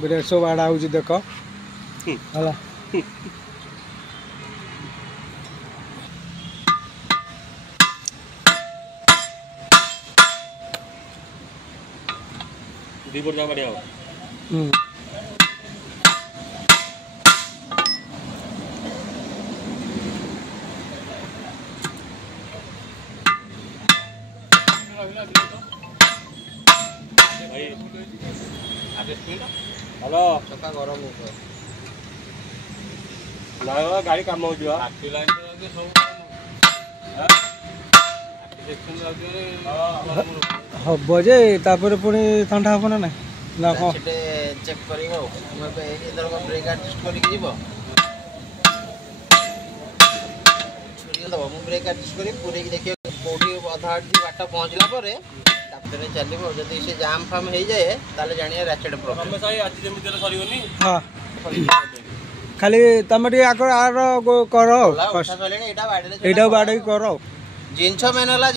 break सब आड़ा हो देख है दीपुर जा बढ़िया हो हेलो चक्का गरम हो गाड़ी काम हो हम जे पुणी ठंडा हम ना ना कौन चेक करिवो हम पे इधर को ब्रेक एडजस्ट करि के जीवो छुरी दबो हम ब्रेक एडजस्ट करि पूरे की देखियो कोठी आधा आधी बाटा पहुंचला परे तापरे चलिबो जदी से जाम फाम हे जाए ताले जानिया रैचेट प्रॉब्लम हम साई आज जेमिति सरीगोनी हां खाली तमरी आकर आर करो एटा बाडे करो जिनछ मेनला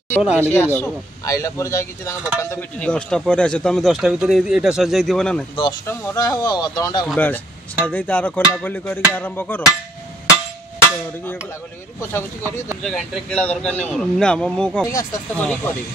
आइला पर जाई कि दुकान तो पिटनी 10टा पर आसे तुम 10टा भीतर एटा सजाई दिबो ना नहीं 10टा मोरा हो अधघंटा बस सादे तार खोला खोली करके आरंभ करो खोला खोली करी पोछा पोछी करी तुम जे घंटे किला दरकार नहीं मोर ना मो को आस्ते आस्ते करी